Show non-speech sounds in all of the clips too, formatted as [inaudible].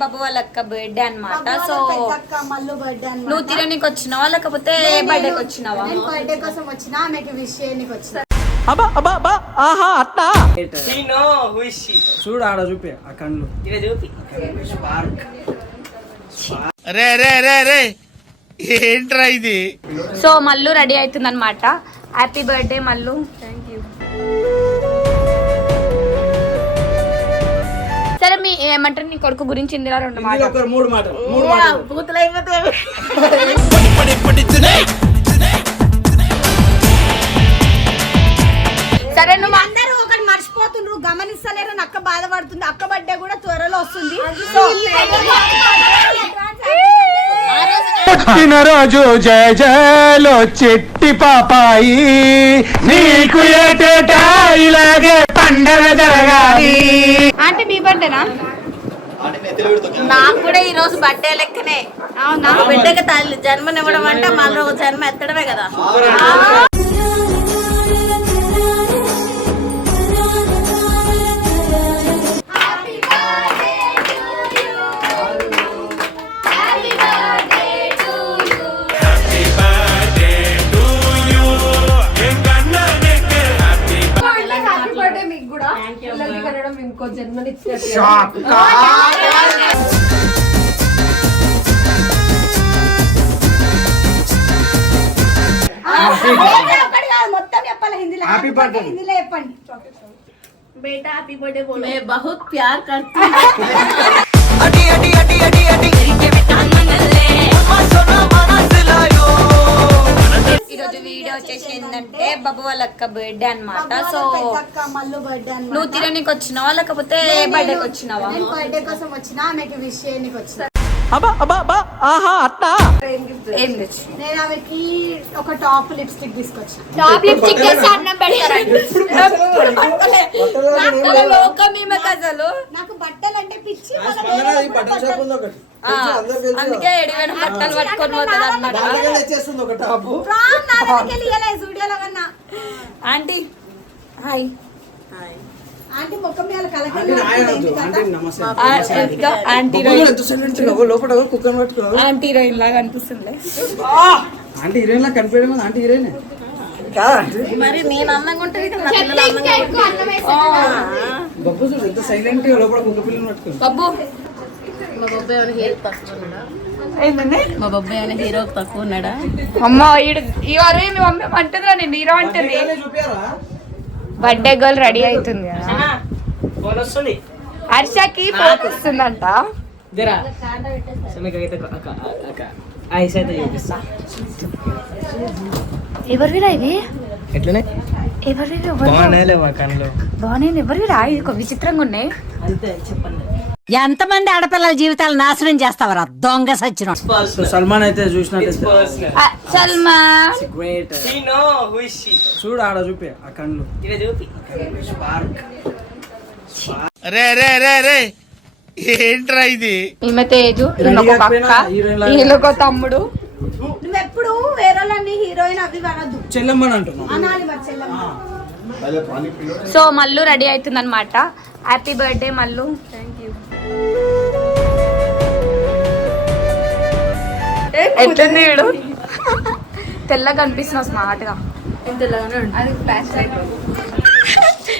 బాబు వాళ్ళ అక్క బర్త్డే అన్నమాట సో పెద్దక్క మల్లు బర్త్డే అన్నమాట. నువ్వు తిననీకి వచ్చినావా? లేకపోతే బర్త్డేకి వచ్చినావా? బర్త్డే కోసం వచ్చిన ఆమెకి విష్ చేయడానికి వచ్చిన. చూడు ఆడ చూపి ఆ కళ్ళు. రే రే రే రే. ఏంట్రా ఇది? సో మల్లు రెడీ అవుతుంది అనమాట హ్యాపీ బర్త్డే మల్లు. మీ ఏమంటారు? నీ కొడుకు గురించి ఇందిరా రెండు ఇందులో మాటలు. మూడు మాటలు. మూడు మాటలు. బూతులు అయిపోతే సరే నువ్వు అందరూ ఒకటి మర్చిపోతుండ్రు. గమనిస్తలేరు అని అక్క బాధపడుతుంది. అక్క బర్త్డే కూడా త్వరలో వస్తుంది. ఆ రోజు జయ జయలో చెట్టి పాపాయి. నీకు ఏటేటా ఇలాగే పండగ జరగాలి. ఆంటీ మీ బర్త్డేనా నాకు కూడా ఈ రోజు బర్త్డే లెక్కనే. అవునా? నా బిడ్డకి తల్లి జన్మనివ్వడం అంటే మళ్ళీ ఒక జన్మ ఎత్తడమే కదా. కాదు, మొత్తం చెప్పాలి హిందీలో. Happy birthday. హిందీలో చెప్పండి. బేటా హ్యాపీ బర్త్డే మే బహుత్ ప్యార్ కర్తీ. ఈరోజు వీడియో వచ్చేసి ఏంటంటే బాబు వాళ్ళ అక్క బర్త్డే అన్నమాట సో. నువ్వు తిననీకి వచ్చినావా లేకపోతే బర్త్డేకి వచ్చినావా? బర్త్డే కోసం వచ్చిన ఆమెకి విష్ చేయడానికి వచ్చిన ఏం తెచ్చు నేను ఆమెకి ఒక టాప్ లిప్స్టిక్ తీసుకొచ్చిన. టాప్ లిప్స్టిక్ వేసి అన్నం. నాకు లోకం ఈమె కథలు. నాకు బట్టలు అంటే పిచ్చి అందుకే ఎడివైన బట్టలు పట్టుకొని పోతుంది కన్నా. ఆంటీ. హాయ్. మీద ఆంటీ హీరోయిన్ లాగా అనిపిస్తుంది ఆంటీ హీరోయిన్ లా కనిపించడం ఆంటీ హీరోయిన్. మరి నేను అందంగా ఉంటుంది కదా, నా పిల్లలు అందంగా ఉంటారు. బొబ్బు చూడు ఎంత సైలెంట్గా లోపల కుక్క పిల్లని పట్టుకుని బబ్బు. మా బాబాయ్ ఏమైనా హీరో తక్కువ ఉన్నాడా? మా బాబాయ్ ఏమైనా హీరో తక్కువ ఉన్నాడా? అమ్మో ఈడు ఈ వారు మీ మమ్మీ నేను హీరో అంటుంది చూపారా బర్త్డే గర్ల్ రెడీ అవుతుంది ఫోన్ వస్తుంది. హర్షకి ఫోన్ వస్తుందంట. ఎవరివిరా ఇవి? ఎట్లనే ఎవరివి? బాగున్నాయి. ఎవరివిరా? ఇది ఒక విచిత్రంగా ఉన్నాయి. అంతే చెప్పండి. ఎంతమంది ఆడపిల్లల జీవితాలు నాశనం చేస్తావరా? దొంగ సచ్చిన సల్మాన్ అయితే చూసినట్టయితే ఆ, సల్మా గ్రేట్ సీనో హుషి చూడు ఆడ చూపి ఆ కళ్ళు. రే రే రే రే. ఏంట్రా ఇది? ఈమె తేజు తమ్ముడు. నువ్వెప్పుడు వేరే హీరోయిన్ అవి అనొద్దు చెల్లమ్మని అంటున్నావు. అనాలి మరి చెల్లెమ్మ సో మల్లు రెడీ అవుతుంది అనమాట హ్యాపీ బర్త్డే మల్లు ఎట్లుంది వీడు? తెల్లగా కనిపిస్తున్నావు స్మార్ట్గా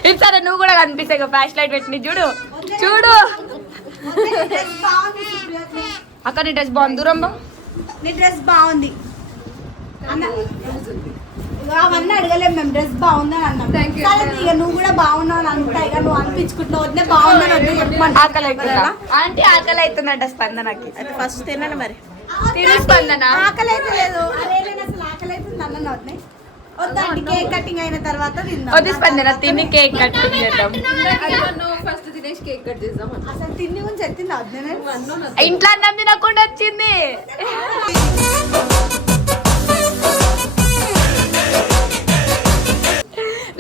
ఇది సరే నువ్వు కూడా కనిపిస్తాయి ఫ్లాష్ లైట్ పెట్టింది. చూడు చూడు. డ్రెస్ బాగుంది సుప్రియకి. అక్క నీ డ్రెస్ బాగుంది. దూరం బా. నీ డ్రెస్ బాగుంది. అవన్నీ అడగలేం మేము. డ్రెస్ బాగుందని అన్నాం. సరే ఇక నువ్వు కూడా బాగున్నావు అని అంటా ఇక నువ్వు అనిపించుకుంటున్నావు. వద్దే బాగుందని వద్దే చెప్పమంటా ఆకలి అవుతుందా ఆంటీ ఆకలి అవుతుందంట స్పందనకి. అయితే ఫస్ట్ తినండి మరి. తిను స్పందన. ఆకలి అయితే లేదు. అరే నేను అసలు ఆకలి అవుతుంది అన్న వద్దే వద్దండి కేక్ కటింగ్ అయిన తర్వాత తిందాం. వద్దు స్పందన తిని కేక్ కటింగ్ చేద్దాం. అసలు తిండి గురించి ఎత్తింది వద్దే నేను ఇంట్లో అన్నం తినకుండా వచ్చింది.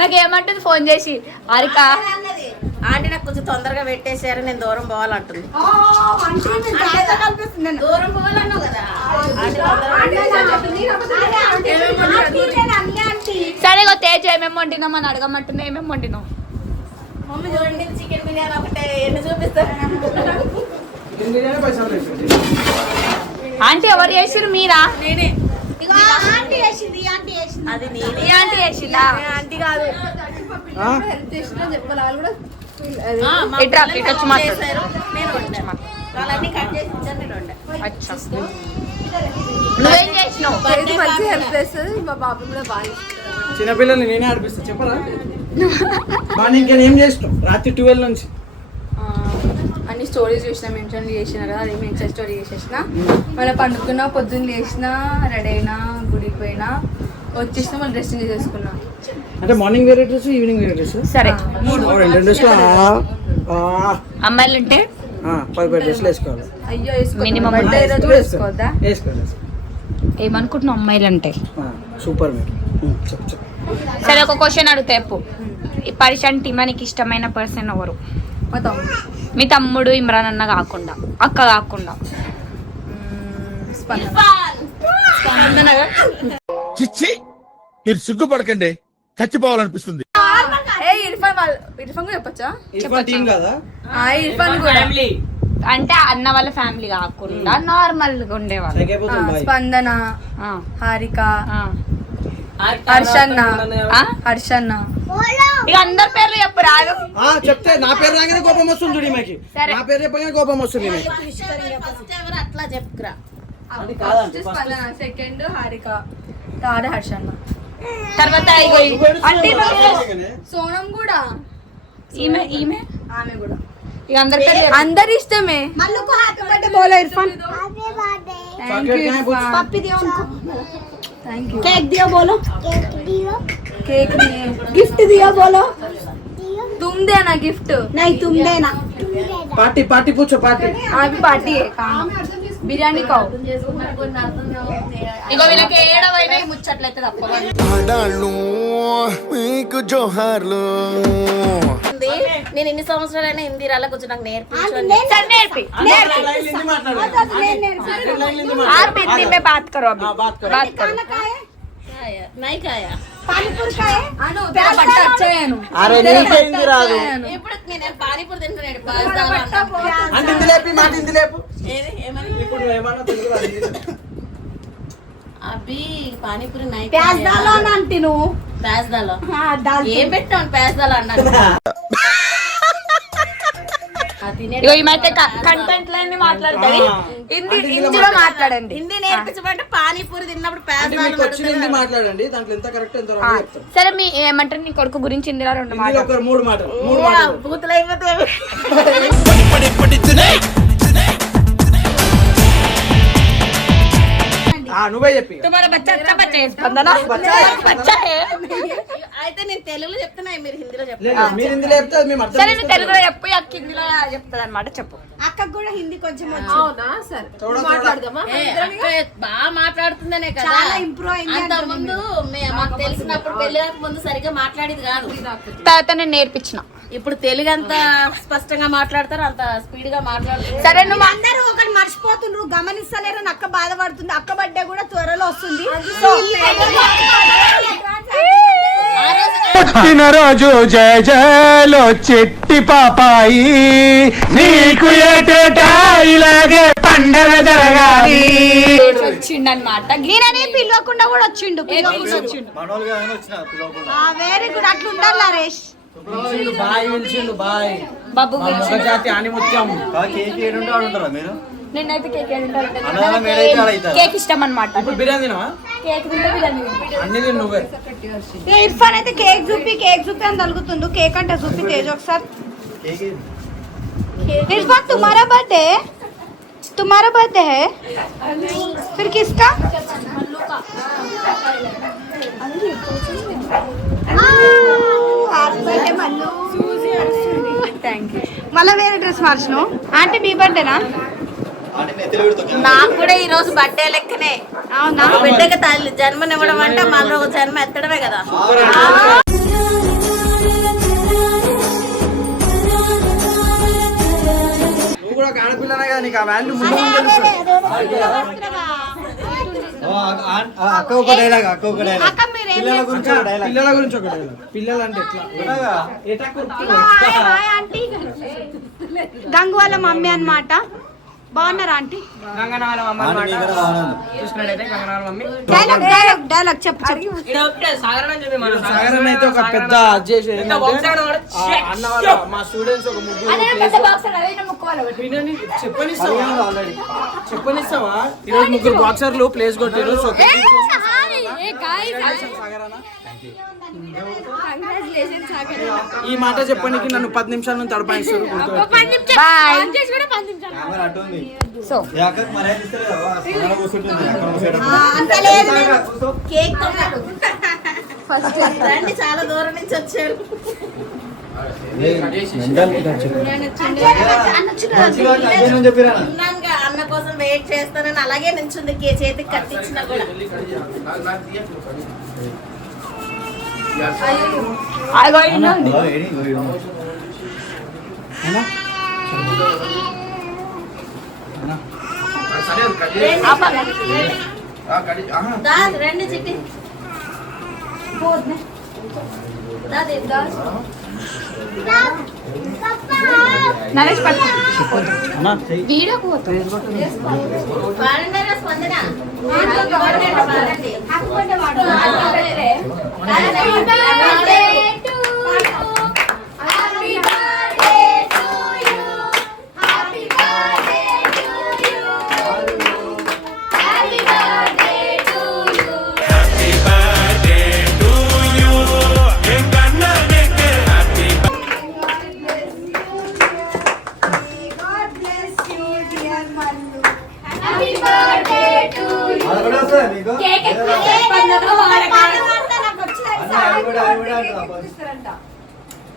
నాకు ఏమంటుంది? ఫోన్ చేసి హారిక ఆంటీ నాకు కొంచెం తొందరగా పెట్టేసారు నేను దూరం పోవాలంటుంది. నేను నేను. దూరం పోవాలన్నావు కదా. నేను. సరే తేజ్ ఏమేమి వండినాం అని అడగమంటుంది ఏమేమి వండినాం మమ్మీ చూడండి చికెన్ బిర్యానీ ఒకటే ఎన్ని చూపిస్తారు? ఆంటీ ఎవరు చేసిరు మీరా? ఇగో అది నేనే. ఆంటీ చేసిందా? ఆంటీ కాదు. ఆ? హెల్ప్ చేసినా చెప్పాలి వాళ్ళు కూడా ఇట్రా ఇటు వచ్చి మాట్లాడు. వాళ్ళని కట్ చేసి ఇచ్చాను నేను వండా. అచ్చా. నువ్వేం చేసినావు? మంచి హెల్ప్ చేస్తుంది మా బాబు కూడా బాగా చిన్నపిల్లల్ని నేనే ఆడిపిస్తా చెప్పరా? ఇంకా ఏం చేస్తాం రాత్రి ట్వెల్వ్ నుంచి. అన్ని స్టోరీస్ చూసిన మెన్షన్ చేసిన కదా అది మెన్షన్ స్టోరీ చేసేసిన. మన పండుకున్న పొద్దున్న లేచిన రెడీ అయినా గుడికి పోయినా వచ్చేసిన మళ్ళీ డ్రెస్సింగ్ చేసేసుకున్నా. అంటే మార్నింగ్ వేరే డ్రెస్ ఈవినింగ్ వేరే డ్రెస్? సరే. రెండు డ్రెస్లు అమ్మాయిలు ఉంటే పది పది డ్రెస్లు వేసుకోవాలి. అయ్యో బర్త్డే రోజు వేసుకోవద్దా? వేసుకోవాలి ఏమనుకుంటున్నావు అమ్మాయిలు అంటే సూపర్ సరే ఒక క్వశ్చన్ అడుగుతా చెప్పు. ఈ పరిషన్ టీమానికి ఇష్టమైన పర్సన్ ఎవరు? మా తమ్ముడు. మీ తమ్ముడు ఇమ్రాన్ అన్న కాకుండా అక్క కాకుండా. చిచ్చి మీరు సిగ్గుపడకండి. చచ్చిపోవాలనిపిస్తుంది. ఏ ఇర్ఫాన్ వాళ్ళు ఇర్ఫాన్ కూడా చెప్పచ్చా? ఇర్ఫాన్ టీం కదా? ఆ ఇర్ఫాన్ కూడా. ఫ్యామిలీ అంటే అన్న వాళ్ళ ఫ్యామిలీ కాకుండా నార్మల్గా ఉండేవాళ్ళు. ఆ, స్పందన ఆ, హారిక ఆ. హర్షన్న. ఆ? హర్షన్న. ఇక అందరి పేర్లు చెప్పు రాదు చెప్తే నా పేరు రాగానే కోపం వస్తుంది చూడు ఈమెకి. నా పేరు చెప్పగానే కోపం వస్తుంది అట్లా చెప్పుకురా? సెకండ్ హారిక థర్డ్ హర్షన్న. తర్వాత అంటే సోనం కూడా. ఈమె ఈమె? ఆమె కూడా. ఇక అందరి ఇష్టమే. Thank you thank you cake दियो बोलो కేక్ गिफ्ट दियो बोलो तुम देना गिफ्ट नहीं तुम देना పార్టీ పార్టీ కూర్చో పార్టీ अभी पार्टी है काम बिरयानी खाओ ఇగో వీళ్ళకి ఏడవైనా ఈ ముచ్చట్లయితే తప్పదు ఆడాళ్ళు మీకు జోహార్లు నేను ఎన్ని సంవత్సరాలైనా హిందీ రాళ్ళ కొంచెం నాకు నేర్పించండి సరే నేర్పి నేర్పి आर भी అరే నీకేంది రాదు? అంటే ఇంది అవి పానీపూరి నైట్ ప్యాజ్ నువ్వు ప్యాజ్ ఏం పెట్టావు? ప్యాజ్ అన్నా [laughs] ఇగో ఈమైతే కంటెంట్ లేని మాట్లాడుతుంది ఆ. హిందీ హిందీలో మాట్లాడండి. హిందీ నేర్పించమంటే పానీపూరి తిన్నప్పుడు మాట్లాడండి దాంట్లో ఎంత కరెక్ట్ ఎంత సరే మీ ఏమంటారు? నీ కొడుకు గురించి హిందీలో రెండు మాటలు ఒక మూడు మాటలు మూడు మాటలు. నువ్వే చెప్పి तुम्हारा बच्चा अच्छा बच्चा है स्पंदना बच्चा है అయితే నేను తెలుగులో చెప్తున్నా మీరు హిందీలో లేదు, చెప్తున్నా లేదు, మీరు హిందీలో చెప్తే అది మేము అర్థం సరే నువ్వు చేసుకుంటాం. తెలుగులో చెప్పు అక్క హిందీలో చెప్తుంది అనమాట చెప్పు అక్కకు కూడా హిందీ కొంచెం వచ్చు అవునా సరే చూడ, మాట్లాడదామా ఏ, అక్క బాగా మాట్లాడుతుందనే కదా చాలా ఇంప్రూవ్ అయింది అంత ముందు మే- మాకు తెలిసినప్పుడు పెళ్లి కాక ముందు సరిగ్గా మాట్లాడేది కాదు తర్వాత నేను నేర్పించిన ఇప్పుడు తెలుగు అంత స్పష్టంగా మాట్లాడతారు అంత స్పీడ్గా మాట్లాడుతారు సరే నువ్వు అందరూ ఒకటి మర్చిపోతుండ్రు గమనిస్తలేరు అని అక్క బాధపడుతుంది అక్క బర్త్డే కూడా త్వరలో వస్తుంది. ఆ రోజు జయ జయలో చెట్టి పాపాయి నీకు ఏటేటా ఇలాగే పండగ జరగాలి. వచ్చిండనమాట నేననే పిలవకుండా కూడా వచ్చిండు పిలవకుండా వచ్చిండు. వెరీ గుడ్ అట్లా ఉండాలి నరేష్. బాయ్ పిలిచిండు బాయ్ బాబు మా ముఖ జాతి అని ముత్యం నిన్నైతే కేక్ కేక్ కేక్ ఇష్టం అనమాట ఇప్పుడు బిర్యానీ తినవా కేక్ తింటే బిర్యానీ తింటా. అన్ని తిను నువ్వే ఏ ఇర్ఫాన్ అయితే కేక్ చూపి కేక్ చూపి అని తలుగుతుండు కేక్ అంటే చూపి తేజ్ ఒకసారి इरफान तुम्हारा बर्थडे है तुम्हारा बर्थडे है फिर किसका థ్యాంక్ యూ మళ్ళీ వేరే డ్రెస్ మార్చినావు ఆంటీ మీ బర్త్డేనా నాకు కూడా ఈ రోజు బర్త్డే లెక్కనే అవునా బిడ్డకి తల్లి జన్మనివ్వడం అంటే మళ్ళీ ఒక జన్మ ఎత్తడమే కదా అక్క ఒక డైలాగ్ అక్క ఒక డైలాగ్ పిల్లల గురించి ఒక డైలాగ్ పిల్లల గురించి ఒక dialogue. పిల్లలు అంటే ఎట్లా గంగు వాళ్ళ మమ్మీ అన్నమాట. బాగున్నారా ఆంటీ? డైలాగ్ డైలాగ్ చెప్పు సాగర్ అయితే ఒక పెద్ద అన్న వాళ్ళ మా స్టూడెంట్స్ ఒక చెప్పనిస్తావా? చెప్పనిస్తావా? ఈరోజు ముగ్గురు బాక్సర్లు ప్లేస్ కొట్టారు సో ఈ మాట చెప్పడానికి నన్ను పది నిమిషాల నుంచి తడపాయిస్తారు సో ఫస్ట్ చాలా దూరం నుంచి వచ్చారు. అన్న కోసం వెయిట్ చేస్తానని అలాగే నించుంది. కే చేతికి కట్టించినా కూడా. రండి దా. నరేష్ పట్టు. అన్నా, స్పందన. వాడండి, వాడండి.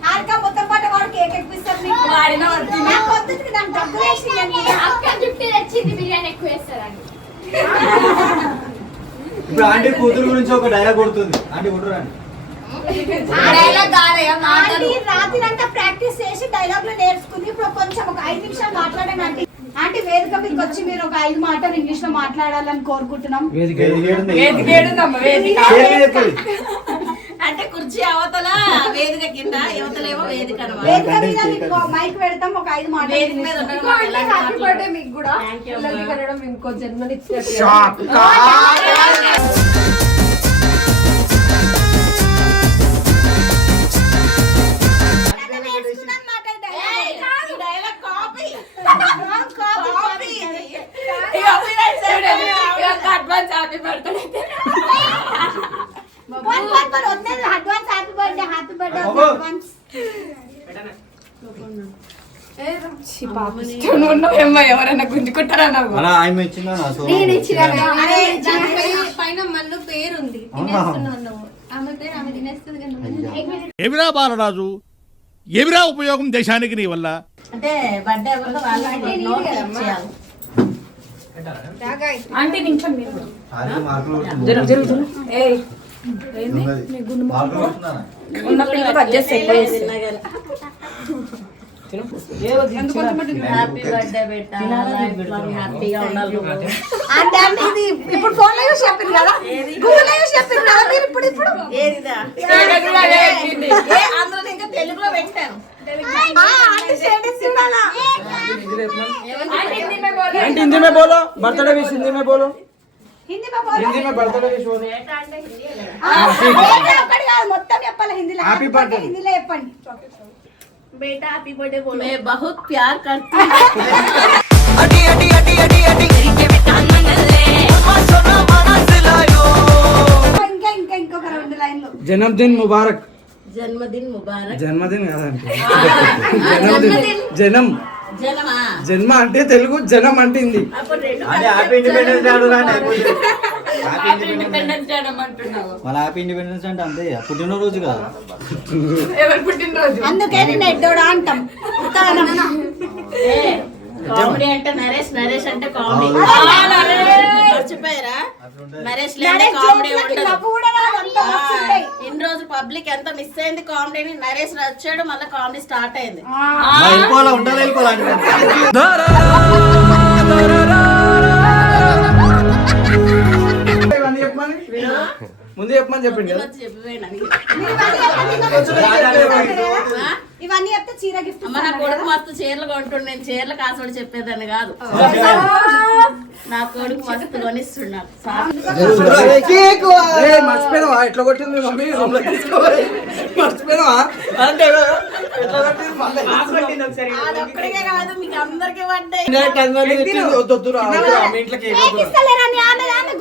హారిక మొత్తం పాట వాడు కేక్ ఎక్కిస్తారు నీకు. నాకు వద్దు, నాకు డబ్బులు వేసింది అక్క జుట్టు తెచ్చింది బిర్యానీ ఎక్కువ వేస్తారని ఇప్పుడు ఆంటీ కూతురు గురించి ఒక డైలాగ్ కొడుతుంది. ఆంటీ రాత్రి అంతా ప్రాక్టీస్ చేసి డైలాగ్లో నేర్చుకుంది. ఇప్పుడు కొంచెం ఒక ఐదు నిమిషాలు మాట్లాడాను ఆంటీ. ఆంటీ వేదిక మీదకి వచ్చి మీరు ఒక ఐదు మాటలు ఇంగ్లీష్లో మాట్లాడాలని కోరుకుంటున్నాం. అంటే కుర్చీ అవతల వేదిక కింద యువతలేమో వేదిక వేదిక మీద మీకు మైక్ పెడతాం ఒక ఐదు మాటలు వేదిక మీద ఉండడం హ్యాపీ బర్త్డే మీకు కూడా. పిల్లల్ని కనడం ఇంకో జన్మనిచ్చినట్లు తినేస్తున్నావు నువ్వు ఆమె పేరు ఆమె తినేస్తుంది కదా నువ్వు. ఎవిరా బాలరాజు? ఎవిరా ఉపయోగం దేశానికి నీ వల్ల? అంటే బర్త్డే ఇప్పుడు ఫోన్లో యూస్ చెప్పింది కదా గూగుల్లో యూస్ చెప్పింది కదా మీరు ఇప్పుడు ఇప్పుడు తెలుగులో పెట్టాను హిందీ మే బోలో బర్త్డే విష్ హిందీ మే బోలో. హిందీ మే బర్త్డే. విష్ బోలో హ్యాపీ బర్త్డే. హిందీలో చెప్పండి బేటా హ్యాపీ బర్త్డే बोलो मैं बहुत प्यार करती हूँ ఇంకా ఇంకా ఇంకొక రెండు లైన్లు जन्मदिन मुबारक జన్మదిన్ ముబారక్ జన్మదిన్ కాదండి జన్మదిన్ జనం జనమా? జన్మ అంటే తెలుగు జనం అంటే హిందీ అప్పుడు రెండు ఆంటీ హ్యాపీ ఇండిపెండెన్స్ డే అడుగురా అని అయిపోతుంది. Happy independence day. ఇండిపెండెన్స్ చేయడం అంటున్నావు. మన హ్యాపీ ఇండిపెండెన్స్ అంటే అంతే. పుట్టినరోజు కదా. ఎవరు పుట్టినరోజు? అందుకే అంటాం. కామెడీ అంటే నరేష్ నరేష్ అంటే కామెడీ. మర్చిపోయారా? నరేష్ లేని కామెడీ ఇన్ని రోజులు పబ్లిక్ ఎంత మిస్ అయింది కామెడీని నరేష్ వచ్చాడు మళ్ళీ కామెడీ స్టార్ట్ అయింది. ముందు చెప్పమని చెప్పిపోయినా ఇవన్నీ చెప్తే చీర గిఫ్ట్ అమ్మ నా కొడుకు మస్తు చీరలు కొంటుండు. నేను చీరలు కాసుడు చెప్పేదాన్ని కాదు. నా కొడుకు మస్తు కొనిస్తున్నాడు ఏయ్, మర్చిపోయినావా? ఎట్లా కొట్టింది మీ మమ్మీ? రూమ్లో తీసుకోవాలి మర్చిపోయినావా? అంటే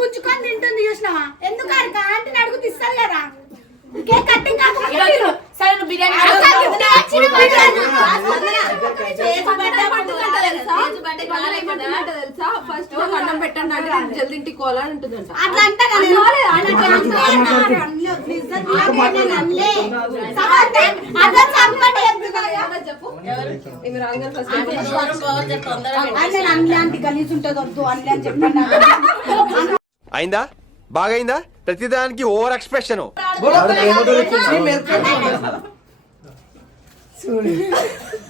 గుంజుకొని తింటుంది చూసినావా? ఎందుకు కదా కట్టింగ్ కాకపోతే సరే నువ్వు బిర్యానీ అక్క, గిఫ్ట్ వచ్చిన బిర్యానీ. ఫస్ట్ అన్నం పెట్టండి అంటే జల్ది ఇంటికి ఉంటుందంట. అట్లా అంట. చెప్పు అయిందా బాగైందా? ప్రతిదానికి ఓవర్ ఎక్స్ప్రెషన్.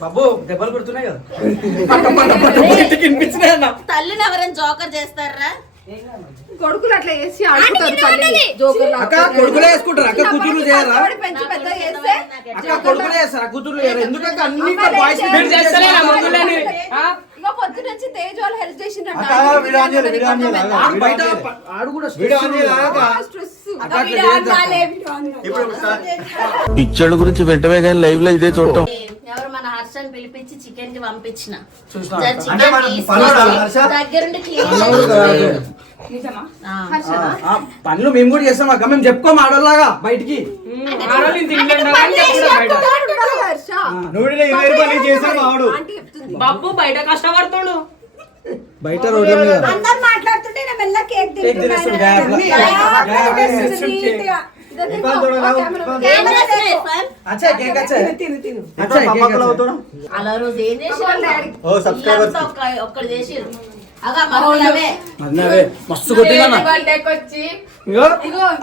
బాబు దెబ్బలు కొడుతున్నాయి కదా. తల్లిని ఎవరైనా జోకర్ చేస్తారా? కొడుకులు అట్లా కొడుకులే వేసుకుంటారు. అక్క కూతుర్లు చేయరా? అక్క కొడుకులే చేయరు ఎందుకంటే అన్ని బాయ్స్ పొద్దు నుంచి తేజ్ వాళ్ళు హెల్ప్ చేసిండ్రంట ఆడు కూడా అక్క. ఇప్పుడు. పిచ్చడు గురించి వెంటనే కానీ లైవ్లో ఇదే చూడటం. ఎవరు మన హర్షని పిలిపించి చికెన్కి పంపించిన? పనులు? దగ్గరుండి మేము కూడా చేస్తాం అక్క. మేము చెప్పుకోం ఆడోళ్ళగా బయటికి. బాబు బయట కష్టపడుతుడు. బయట మీద. అందరు మాట్లాడుతుంటే అలా రోజు ఏం చేసి ఓ సబ్స్క్రైబర్స్ ఒక్కడు చేసి అగా మనవే అన్నవే మస్తు కొట్టిందన్న బర్త్డేకి వచ్చి. ఇగో.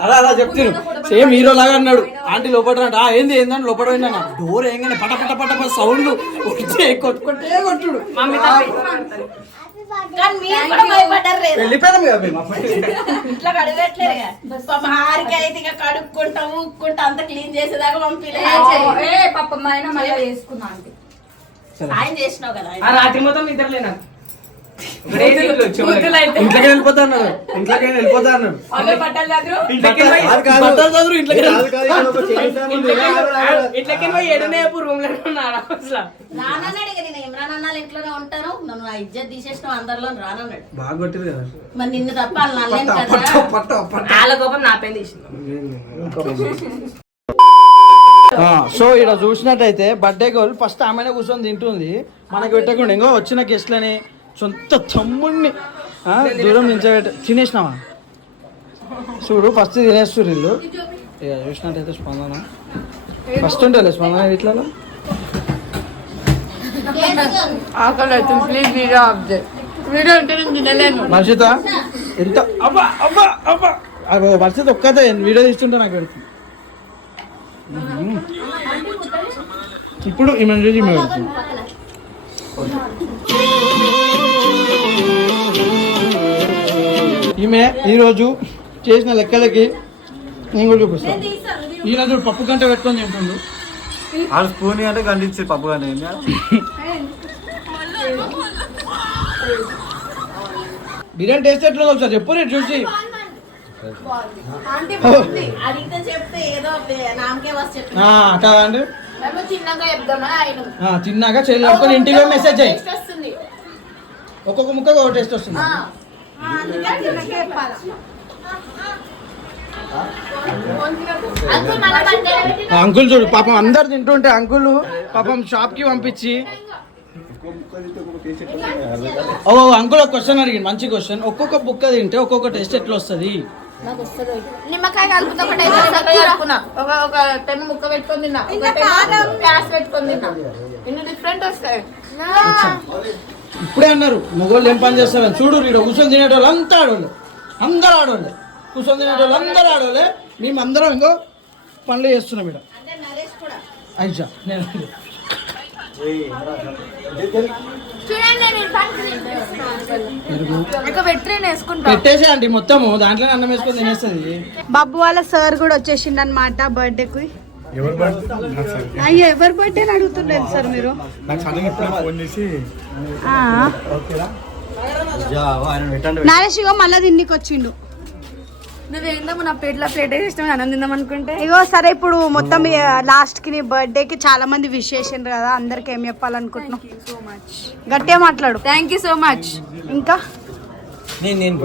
అలా అలా చెప్తాను సేమ్ హీరో లాగా అన్నాడు. ఆంటీ లోపల అంట "ఆ, ఏంది ఏందని లోపల పోయిందన్న డోర్ ఏంగానే పట పట పట పట సౌండ్. కొట్టే కొట్టుకుంటే కొట్టుడు. కానీ మీరు కూడా భయపడ్డారు. వెళ్ళిపోయాం. ఇంట్లో కడగట్లేదు పాపం హారిక అయితే ఇక కడుక్కుంటా ఊక్కుంటా అంత క్లీన్ చేసేదాకా పాప ఆయన మళ్ళీ ఆయన చేసినావు కదా. ఆ రాత్రి మొత్తం నిద్రలేనా. ఇంట్లోకి వెళ్ళిపోతా వెళ్ళిపోతా ఇంట్లోనే ఉంటాను నన్ను నా ఇజ్జత్ తీసేసిన అందరిలో రానన్నాడు. బాగా కొట్టింది కదా మరి నిన్ను తప్ప వాళ్ళు నల్లేను పట్ట కదా. పట్ట పట్ట. పట్ట వాళ్ళ కోపం నా పైన తీసింది. సో ఇక్కడ చూసినట్టయితే బర్త్డే గర్ల్ ఫస్ట్ ఆమెనే కూర్చొని తింటుంది. మనకి పెట్టకుండా ఇంకో వచ్చిన గెస్ట్లని సొంత తమ్ముడిని ఆ, దూరం నించబెట్ట తినేసినావా? చూడు ఫస్ట్ తినేస్తారు వీళ్ళు. ఇక చూసినట్టయితే స్పందన. ఫస్ట్ ఉంటుంది స్పందన ఇట్లా ఆకలి అవుతుంది ప్లీజ్ వీడియో ఆబ్జెక్ట్ వీడియో ఉంటే నేను తినలేను వర్షిత ఎంత? అబ్బా అబ్బా అబ్బా. వర్షిత ఒక్కతే వీడియో తీస్తుంటే నాకు పెడుతుంది. ఇప్పుడు ఈమె చూసి ఈమె ఈరోజు చేసిన లెక్కలకి నేను కూడా చూపిస్తాను. చూడు పప్పు గంట పెట్టుకొని తింటుండు. వాళ్ళు స్పూన్ అంటే కండించి పప్పు కానీ బిర్యానీ టేస్ట్ ఎట్లా ఒకసారి చెప్పు నేను చూసి. అడిగితే చెప్తే ఏదో నామకే వస్తే చెప్పిన ఆ, కాదండి మేము చిన్నగా చెప్దామని ఆయన ఆ, తిన్నాక చేతులు పట్టుకొని ఇంటికి మెసేజ్ వస్తుంది. ఒక్కొక్క ముక్కగా ఒక టేస్ట్ వస్తుంది. అంకుల్ చూడు పాపం అందరు తింటుంటే అంకుల్ పాపం షాప్కి పంపించి. ఓ అంకుల్ ఒక క్వశ్చన్ అడిగింది మంచి క్వశ్చన్ ఒక్కొక్క బుక్క తింటే ఒక్కొక్క టేస్ట్ ఎట్లా వస్తుంది నిమ్మకాయ కలుపుతా ఒక టైం కలుపుకున్నా. ఒక ఒక టైం ముక్క పెట్టుకొని తిన్నా. ఒక టైం ప్యాస్ పెట్టుకొని తిన్నా. ఇన్ని డిఫరెంట్ వస్తాయి. ఇప్పుడే అన్నారు మొగోళ్ళు ఏం పని చేస్తారని చూడు ఇక్కడ కూర్చొని తినేటోళ్ళు అంతా ఆడోళ్ళు. అందరు ఆడోళ్ళే. కూర్చొని తినేటోళ్ళు అందరు ఆడోళ్ళే. మేము అందరం ఇంకో పనులు చేస్తున్నాం ఇక్కడ అంటే నరేష్ కూడా. అయిజా నేను చూడండి నేను పంచులు ఇక వెట్రీ వేసుకుంటా. పెట్టేసే అండి మొత్తము. దాంట్లో అన్నం వేసుకొని తినేస్తుంది. బాబు వాళ్ళ సార్ కూడా వచ్చేసిండు అనమాట బర్త్డేకి. అయ్యో ఎవరి బర్త్డే అని అడుగుతుండేది సార్ మీరు? నాకు సడన్గా ఇప్పుడే ఫోన్ చేసి ఆ. ఓకేరా ఆయన పెట్టండి నరేష్ ఇగో మళ్ళీ తిన్నికి వచ్చిండు. నువ్వేందమ్మా నా ప్లేట్లో ప్లేట్ వేసినావు అన్నం తిందాం అనుకుంటే. ఇగో సరే ఇప్పుడు మొత్తం లాస్ట్కి నీ బర్త్డే కి చాలా మంది విష్ చేసిండ్రు కదా అందరికి ఏం చెప్పాలనుకుంటున్నావు? సో మచ్ గట్టిగా మాట్లాడు. థ్యాంక్ యూ సో మచ్ ఇంకా? నేను నేను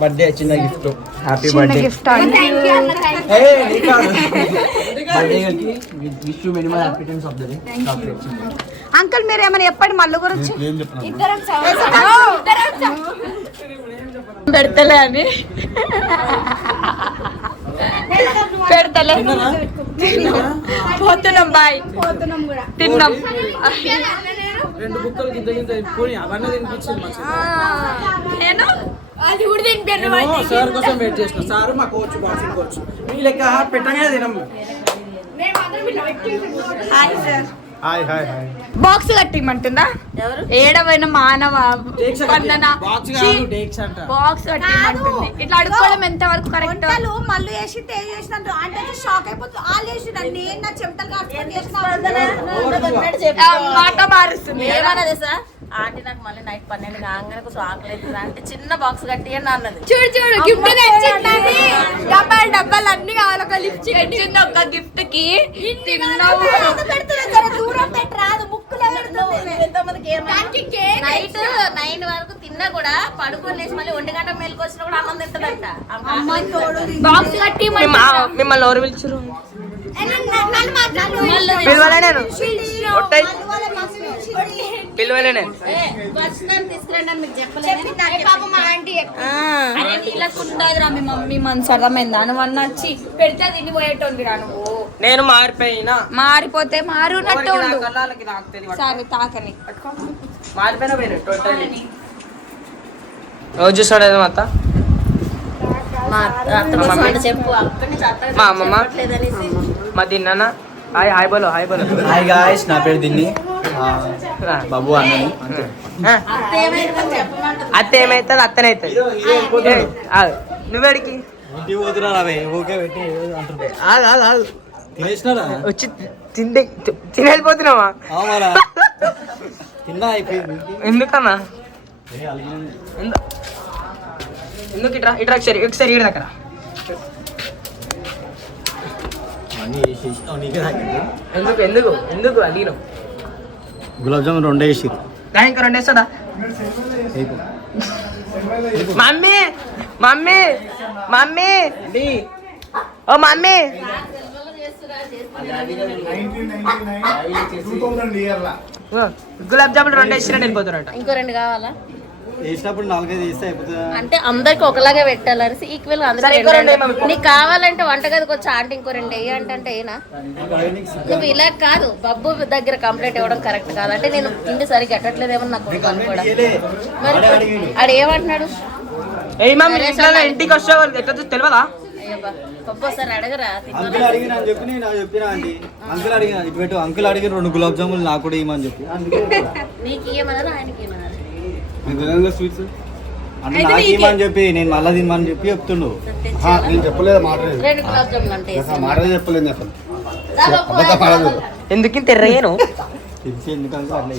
బర్త్డే చిన్న gift happy birthday gift wish you minimal happy times of the day uncle మీరు ఏమైనా చెప్పండి మళ్ళీ గురించి? ఏం చెప్పిన? పెడతలే అని. పెడతలే. పోతున్నాం బాయ్. పోతున్నాం కూడా. తిన్నాం. రెండు బుక్కలు గింత గింత పోనీ అవన్నీ తినిపించింది మా చెల్లి. నేను? అది కూడా సార్ కోసం వెయిట్ చేసిన సార్ మా కోచ్ బాక్సింగ్ కోచ్ మీ లెక్క పెట్టగానే తినం hi sir hi hi hi. Box కట్టిమంటుందా? ఎవరు? ఏడవైన మానవ స్పందన బాక్స్ కాదు డేక్స్ అంట. బాక్స్ కట్టిమంటుంది. ఇట్లా అడుక్కోవడం ఎంత వరకు కరెక్ట్? వంటలు మళ్ళీ వేసి తే చేసినట్టు అంటే షాక్ అయిపోతుంది వాళ్ళు చేసి నేను నా చెమటలు కాసుకొని చేసిన మాట మారుస్తుంది. ఏమన్నా తెలుసా ఆంటీ నాకు మళ్ళీ నైట్ పన్నెండు కాగానే కొంచెం ఆకలి అవుతుంది అంటే చిన్న బాక్స్ కట్టి అని అన్నది. చూడు చూడు గిఫ్ట్ తెచ్చిందని డబ్బాలు డబ్బాలు అన్ని కావాలి. ఒక లిఫ్ట్ తెచ్చింది ఒక గిఫ్ట్కి తిన్నాము దూరం పెట్టి రాదు ముక్కులో ఎంతమందికి నైట్ నైన్ వరకు తిన్నా కూడా పడుకొని లేచి మళ్ళీ ఒంటి గంట మేలుకు వచ్చినా కూడా అన్నం తింటదంట. బాక్స్ కట్టి మిమ్మల్ని ఎవరు పిలిచారు. పిలవలే నేను. ఒట్టై. పిలవలే నేను. తీసుకురండి అని మీకు చెప్పలేదు. అరే వీళ్ళకు ఉండదురా మీ మమ్మీ మనసు అర్థమైందా నువ్వు అన్న వచ్చి పెడితే తిని పోయేటోంది రా నువ్వు. నేను మారిపోయినా. మారిపోతే మారునట్టు ఎవరికి ఉండు. తాకుతుంది తాకని. మారిపోయినా పోయినా టోటల్లీ రోజు చూస్తాడు మా అత్త? మా అమ్మమ్మ? మా తిన్నానా హాయ్ హాయ్ బోలో హాయ్ బోలో. హాయ్ గాయ్స్ నా పేరు దిన్ని. బాబు అన్నని అంతే. అత్త ఏమైతుంది అత్తనే అవుతుంది నువ్వేడికి? ఇంటికి పోతున్నా అవే ఓకే పెట్టి వచ్చి తిండి తిని వెళ్ళిపోతున్నావా అవునా తిన్నా అయిపోయింది. ఎందుకన్నా? ఎందుకు ఇట్రా ఇట్రా ఒకసారి ఒకసారి ఈడ దగ్గర. ఎందుకు ఎందుకు ఎందుకు అడిగినావు గులాబ్ జామున్ రెండే వేసి. ఇంకా రెండు వేస్తాడా? Mummy mummy. మమ్మీ. ఓ మమ్మీ. గులాబ్ జామున్ రెండు వేసినా వెళ్ళిపోతారట. ఇంకో రెండు కావాలా? వేసినప్పుడు నాలుగైదు వేస్తే అయిపోతుందా. అంటే అందరికి ఒకలాగే పెట్టాలనేసి ఈక్వల్ సరే, ఇంకో రెండు వేయమా? నీకు కావాలంటే వంటగదికి వచ్చి ఆంటీ ఇంకో రెండు వేయ అంటే అంటే ఏనా? నువ్వు ఇలా కాదు బబ్బు దగ్గర కంప్లైంట్ ఇవ్వడం కరెక్ట్ కాదు. అంటే నేను ఇంటి సరిగ్గా ఎట్టట్లేదేమో నాకు మరి ఆడు ఏమంటున్నాడు? ఇంటికి చూసి తెలియదా అంకుల్ అడిగిన అని చెప్పి నేను చెప్పిన ఆంటీ అంకుల్ అడిగిన ఇటు పెట్టు అంకుల్ అడిగిన రెండు గులాబ్ జాములు నాకు కూడా ఇవ్వమని చెప్పి. స్వీట్స్ [laughs] అంటే నాకు ఇవ్వమని చెప్పి నేను మళ్ళా తినమని చెప్పి చెప్తుండు. నేను చెప్పలేదు మాట రెండు గులాబ్ జాములు అంటే మాట చెప్పలేదు అసలు ఎందుకు ఎందుకంటే అట్లా